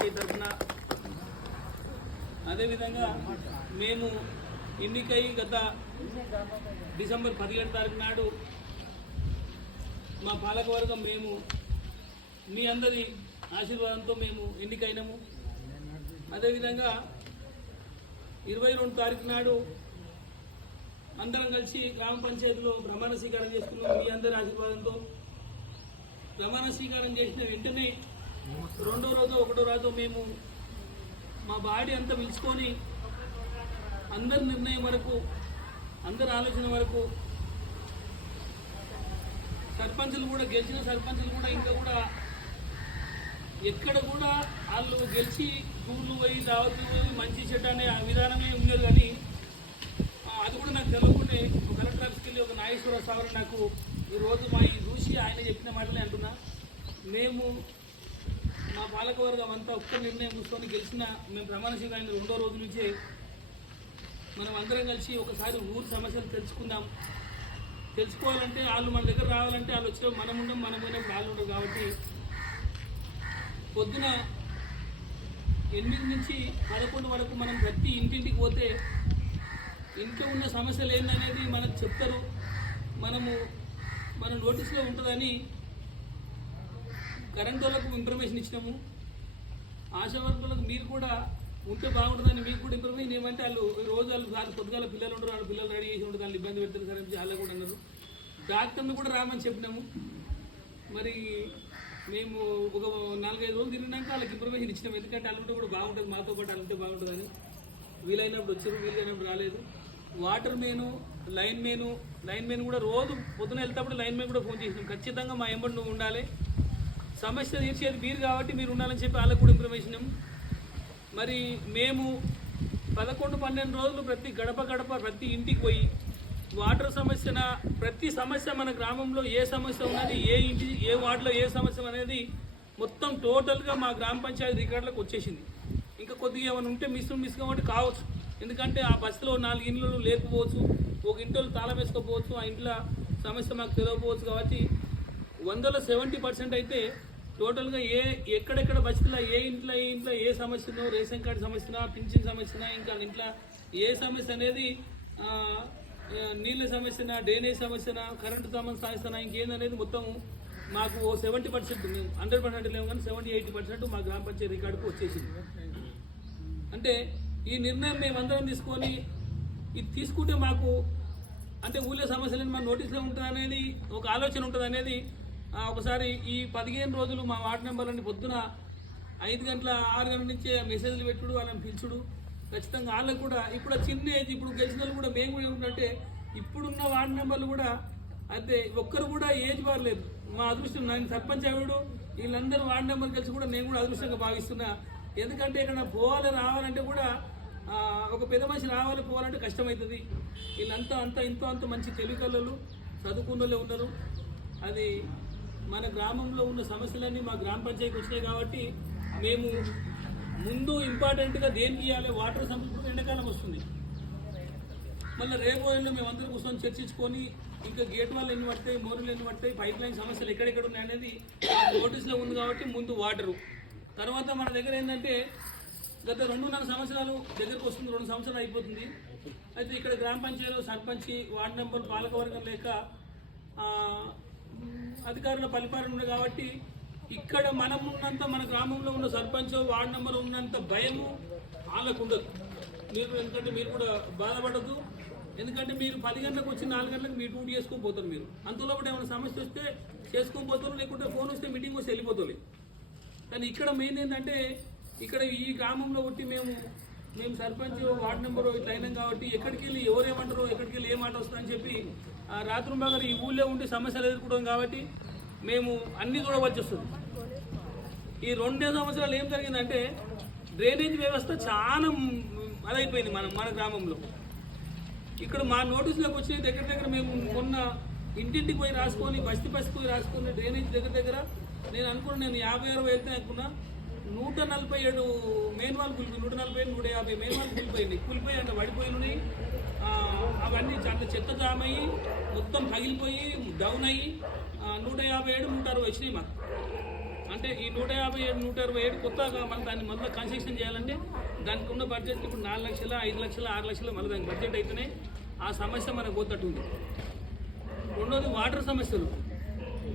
పంచాయతీ తరఫున అదేవిధంగా మేము ఎన్నికై గత డిసెంబర్ 17 తారీఖు నాడు మా పాలకవర్గం మేము మీ అందరి ఆశీర్వాదంతో మేము ఎన్నికైనాము. అదేవిధంగా 22 తారీఖు నాడు అందరం కలిసి గ్రామ పంచాయతీలో ప్రమాణ స్వీకారం చేసుకున్నాం. మీ అందరి ఆశీర్వాదంతో ప్రమాణ స్వీకారం చేసిన వెంటనే 2వ రోజు 1వ రోజు మేము మా బాడీ అంతా పిలుచుకొని అందరి నిర్ణయం వరకు అందరి ఆలోచన వరకు సర్పంచులు కూడా గెలిచిన సర్పంచులు కూడా ఇంకా కూడా ఎక్కడ కూడా వాళ్ళు గెలిచి టూర్లు పోయి దావతులు పోయి మంచి చెడ్డ అనే ఆ విధానమే ఉండేది. కానీ అది కూడా నాకు తెలియకుంటే కలెక్టర్ ఆఫీస్కి వెళ్ళి ఒక నాగేశ్వర సాగర్ నాకు ఈరోజు మా ఈ చూసి ఆయన చెప్పిన మాటలే అంటున్నా. మేము మా పాలకవర్గం అంతా ఒక్క నిర్ణయం కూర్చొని గెలిచిన మేము ప్రమాణ స్వీకారం 2వ రోజు నుంచే మనం అందరం కలిసి ఒకసారి ఊరు సమస్యలు తెలుసుకోవాలంటే వాళ్ళు మన దగ్గర రావాలంటే వాళ్ళు వచ్చిన మనం ఉండం, మనం పోయినప్పుడు వాళ్ళు ఉండరు. కాబట్టి పొద్దున 8 నుంచి 11 వరకు మనం ప్రతి ఇంటింటికి పోతే ఇంట్లో ఉన్న సమస్యలు ఏందనేది మనకు చెప్తారు. మన నోటీస్లో ఉంటుందని కరెంట్ వాళ్ళకు ఇన్ఫర్మేషన్ ఇచ్చినాము. ఆశా వర్కులకు మీరు కూడా ఉంటే బాగుంటుందని మీకు కూడా ఇన్ఫర్మేషన్ ఏమంటే వాళ్ళు రోజు వాళ్ళు పొద్దుగాల పిల్లలు ఉండరు, వాళ్ళు పిల్లలు రెడీ చేసి ఉంటారు, దాన్ని ఇబ్బంది పెడతారు సార్ అని చాలా కూడా అన్నారు. డాక్టర్ని కూడా రామని చెప్పినాము. మరి మేము ఒక 4-5 రోజులు తిరిగినాక వాళ్ళకి ఇన్ఫర్మేషన్ ఇచ్చినాము. ఎందుకంటే వాళ్ళంటే కూడా బాగుంటుంది, మాతో పాటు వాళ్ళంటే బాగుంటుందని. వీలైనప్పుడు వచ్చారు, వీలైనప్పుడు రాలేదు. వాటర్ మెయిన్, లైన్ మెయిన్ కూడా రోజు పొద్దున వెళ్తేప్పుడు లైన్ మెయిన్ కూడా ఫోన్ చేసినాం. ఖచ్చితంగా మా ఎంబడి నువ్వు ఉండాలి, సమస్య తీర్చేది మీరు కాబట్టి మీరు ఉండాలని చెప్పి వాళ్ళకు కూడా ఇన్ఫర్మేషన్. మరి మేము 11-12 రోజులు ప్రతి గడప ప్రతి ఇంటికి పోయి వాటర్ సమస్యన ప్రతి సమస్య మన గ్రామంలో ఏ సమస్య ఉన్నది, ఏ వార్డులో ఏ సమస్య అనేది మొత్తం టోటల్గా మా గ్రామ పంచాయతీ రికార్డులకు వచ్చేసింది. ఇంకా కొద్దిగా ఏమైనా ఉంటే మిస్ కాబట్టి కావచ్చు. ఎందుకంటే ఆ బస్సులో 4 ఇండ్లు లేకపోవచ్చు, ఒక ఇంట్లో తాళం వేసుకోకపోవచ్చు, ఆ ఇంట్లో సమస్య మాకు తెలియకపోవచ్చు. కాబట్టి 170% అయితే టోటల్గా ఎక్కడెక్కడ బస్సులో ఏ ఇంట్లో ఏ సమస్యనో, రేషన్ కార్డు సమస్యనా, పింఛన్ సమస్యనా, ఇంకా ఇంట్లో ఏ సమస్య అనేది నీళ్ళ సమస్యనా, డ్రైనేజ్ సమస్యనా, కరెంటు సమస్యనా, ఇంకేందనేది మొత్తం మాకు 70%, మేము 100% లేవు కానీ 70-80% మా గ్రామ పంచాయతీ రికార్డుకు వచ్చేసింది. అంటే ఈ నిర్ణయం మేమందరం తీసుకొని ఇది తీసుకుంటే మాకు అంటే ఊళ్ళో సమస్యలను మన నోటీస్లో ఉంటుంది అనేది ఒక ఆలోచన ఉంటుంది అనేది. ఒకసారి ఈ 15 రోజులు మా వార్డు మెంబర్లని పొద్దున 5 గంటల 6 గంటల నుంచే మెసేజ్లు పెట్టుడు, వాళ్ళని పిలుచుడు. ఖచ్చితంగా వాళ్ళకు కూడా ఇప్పుడు చిన్న ఏజ్, ఇప్పుడు గెలిచిన వాళ్ళు కూడా మేము కూడా ఏమిటంటే ఇప్పుడున్న వార్డు మెంబర్లు కూడా అయితే ఒక్కరు కూడా ఏజ్ బారలేదు. మా అదృష్టం, నేను సర్పంచ్ అయ్యాడు, వీళ్ళందరూ వార్డు మెంబర్ కలిసి కూడా నేను కూడా అదృష్టంగా భావిస్తున్నా. ఎందుకంటే ఇక్కడ పోవాలి రావాలంటే కూడా ఒక పెద్ద మనిషి రావాలి పోవాలంటే కష్టమవుతుంది. వీళ్ళంతా అంత మంచి తెలివికళ్ళు చదువుకున్న వాళ్ళే ఉన్నారు. అది మన గ్రామంలో ఉన్న సమస్యలన్నీ మా గ్రామ పంచాయతీకి వచ్చినాయి. కాబట్టి మేము ముందు ఇంపార్టెంట్గా దేనికి ఇవ్వాలి, వాటర్ సమస్య. ఎండాకాలం వస్తుంది, మళ్ళీ రేపు మేమందరం కూర్చొని చర్చించుకొని ఇంకా గేట్ వాళ్ళు ఎన్ని పడతాయి, మోరీలు ఎన్ని పడతాయి, పైప్ లైన్ సమస్యలు ఎక్కడెక్కడ ఉన్నాయి అనేది నోటీస్లో ఉంది. కాబట్టి ముందు వాటరు, తర్వాత మన దగ్గర ఏంటంటే గత 2-4 సంవత్సరాలు దగ్గరకు వస్తుంది, 2 సంవత్సరాలు అయిపోతుంది. అయితే ఇక్కడ గ్రామ పంచాయతీలో సర్పంచి, వార్డు మెంబర్, పాలకవర్గం లేక అధికారుల పరిపాలన ఉంది. కాబట్టి ఇక్కడ మనం ఉన్నంత, మన గ్రామంలో ఉన్న సర్పంచ్, వార్డు మెంబర్ ఉన్నంత భయము వాళ్ళకు ఉండదు. మీరు ఎందుకంటే మీరు కూడా బాధపడద్దు. ఎందుకంటే మీరు 10 గంటలకు వచ్చి 4 గంటలకు మీ డ్యూటీ చేసుకొని పోతారు. మీరు అంతలో ఏమైనా సమస్య వస్తే చేసుకొని పోతారు, లేకుంటే ఫోన్ వస్తే మీటింగ్ వస్తే వెళ్ళిపోతారు. కానీ ఇక్కడ మెయిన్ ఏంటంటే ఇక్కడ ఈ గ్రామంలో ఒకటి మేము సర్పంచ్, వార్డు మెంబరు ఇట్లా అయినాం. కాబట్టి ఎక్కడికి వెళ్ళి ఎవరేమంటారో, ఎక్కడికి వెళ్ళి ఏ మాట వస్తుందని చెప్పి రాత్రి బాగా ఈ ఊళ్ళో ఉండి సమస్యలు ఎదుర్కోవడం. కాబట్టి మేము అన్నీ చూడవలసి వస్తుంది. ఈ 2 సంవత్సరాలు ఏం జరిగిందంటే డ్రైనేజ్ వ్యవస్థ చాలా అదైపోయింది మన గ్రామంలో. ఇక్కడ మా నోటీసులోకి వచ్చి దగ్గర మేము మొన్న ఇంటింటికి పోయి రాసుకొని, బస్తి పోయి రాసుకొని డ్రైనేజ్ దగ్గర నేను 50-60 వెళ్తే అనుకున్నా 147 మెయిన్ వాళ్ళు కూలిపోయి, 140-150 మెయిన్ వాళ్ళు కూలిపోయి అంటే పడిపోయినాయి. అవన్నీ చాలా చెత్త జామ్ అయ్యి మొత్తం పగిలిపోయి డౌన్ అయ్యి 157-160 వచ్చినాయి మాకు. అంటే ఈ 157, 167 కొత్తగా మళ్ళీ దాన్ని మొదలు కన్స్ట్రక్షన్ చేయాలంటే దానికి ఉన్న బడ్జెట్ ఇప్పుడు 4 లక్షలు, 5 లక్షలు, 6 లక్షలు మళ్ళీ దానికి బడ్జెట్ అయితేనే ఆ సమస్య మనకు పోతట్టుంది. రెండోది వాటర్ సమస్యలు.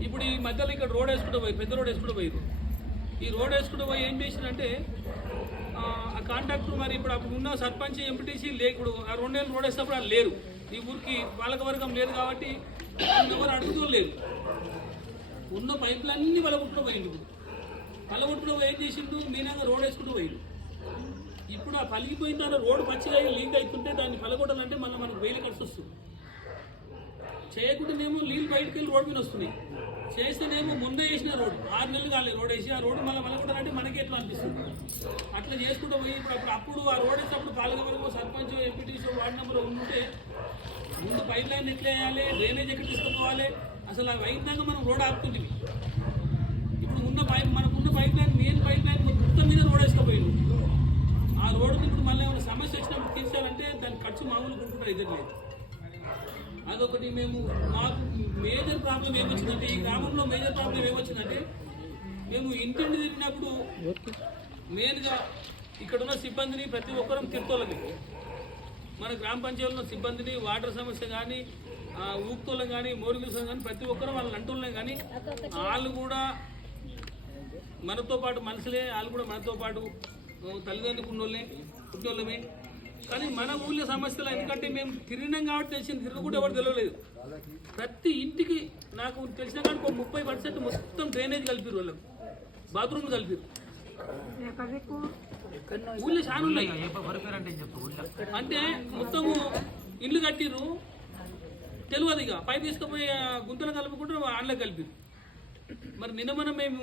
ఇప్పుడు ఈ మధ్యలో ఇక్కడ రోడ్ వేసుకుంటూ పోయి, పెద్ద రోడ్ వేసుకుంటూ పోయారు. ఈ రోడ్ వేసుకుంటూ పోయి ఏం చేసినంటే ఆ కాంట్రాక్టర్ మరి ఇప్పుడు అప్పుడు ఉన్న సర్పంచ్ ఎంపీటీసీ ఇప్పుడు ఆ 2 ఏళ్ళు రోడ్ వేసినప్పుడు వాళ్ళు లేరు, ఈ ఊరికి పాలకవర్గం లేదు కాబట్టి ఎవరు అడుగుతూ లేరు. ఉన్న పైపులన్నీ పలగొట్టుకుంటూ పోయిండు. ఇప్పుడు పలగొట్టుకుంటూ ఏం చేసిండు, మీనంగా రోడ్ వేసుకుంటూ పోయిండు. ఇప్పుడు ఆ పలిగిపోయిన తర్వాత రోడ్డు పచ్చిగా లీక్ అవుతుంటే దాన్ని పలగొట్టాలంటే మళ్ళీ మనకు 1000 ఖర్చు వస్తుంది. చేయకుండానేమో నీళ్ళు బయటకు వెళ్ళి రోడ్డు మీద వస్తున్నాయి, చేస్తేనేమో ముందే వేసిన రోడ్డు 6 నెలలు కాలేదు రోడ్ వేసి, ఆ రోడ్డు మళ్ళీ పలగొట్టాలంటే మనకి ఎట్లా అనిపిస్తుంది. అట్లా చేసుకుంటూ పోయి అప్పుడు ఆ రోడ్ వేసినప్పుడు పాలకవర్గం సర్పంచ్ ఎంపీటీసీ వార్డు నెంబర్ ఉంటే ముందు పైప్ లైన్ ఎట్లా వేయాలి, డ్రైనేజ్ ఎక్కడ తీసుకుపోవాలి, అసలు అవి అయినాక మనం రోడ్ ఆపుతుంటుంది. ఇప్పుడు మనకున్న pipe line main pipe line మొత్తం మీద రోడ్ వేసుకుపోయింది. ఆ రోడ్డు ఇప్పుడు మళ్ళీ ఏమైనా సమస్య వచ్చినప్పుడు తీర్చాలంటే దాని ఖర్చు మామూలుగా ఉంటుంటారు, ఎదురులేదు. అదొకటి. మాకు మేజర్ ప్రాబ్లం ఏమొచ్చిందంటే, ఈ గ్రామంలో మేజర్ ప్రాబ్లం ఏమొచ్చిందంటే, మేము ఇంటింటి తిరిగినప్పుడు మెయిన్గా ఇక్కడున్న సిబ్బందిని ప్రతి ఒక్కరం తిరుతోళ్ళకి, మన గ్రామ పంచాయతీలో సిబ్బందిని వాటర్ సమస్య కానీ, ఊక్తోళ్ళం కానీ, మోరుగుసం కానీ ప్రతి ఒక్కరు వాళ్ళని అంటున్నాం. కానీ వాళ్ళు కూడా మనతో పాటు మనుషులే, వాళ్ళు కూడా మనతో పాటు తల్లిదండ్రులు పుట్టినోళ్ళమే. కానీ మన ఊళ్ళో సమస్యలు ఎందుకంటే మేము తిరిగినాం కాబట్టి తెలిసింది, తిరగకుండా ఎవరు తెలియలేదు. ప్రతి ఇంటికి నాకు తెలిసిన కానీ 30% మొత్తం డ్రైనేజ్ కలిపిరు, వాళ్ళకు బాత్రూమ్ కలిపిరు. ఊళ్ళో చాలా ఉన్నాయి అంటే మొత్తము ఇల్లు కట్టిరు, తెలియదు ఇక పైపు తీసుకుపోయి గుంతలు కలుపుకుంటే వాళ్ళకి కలిపిరు. మరి నిన్న మనం మేము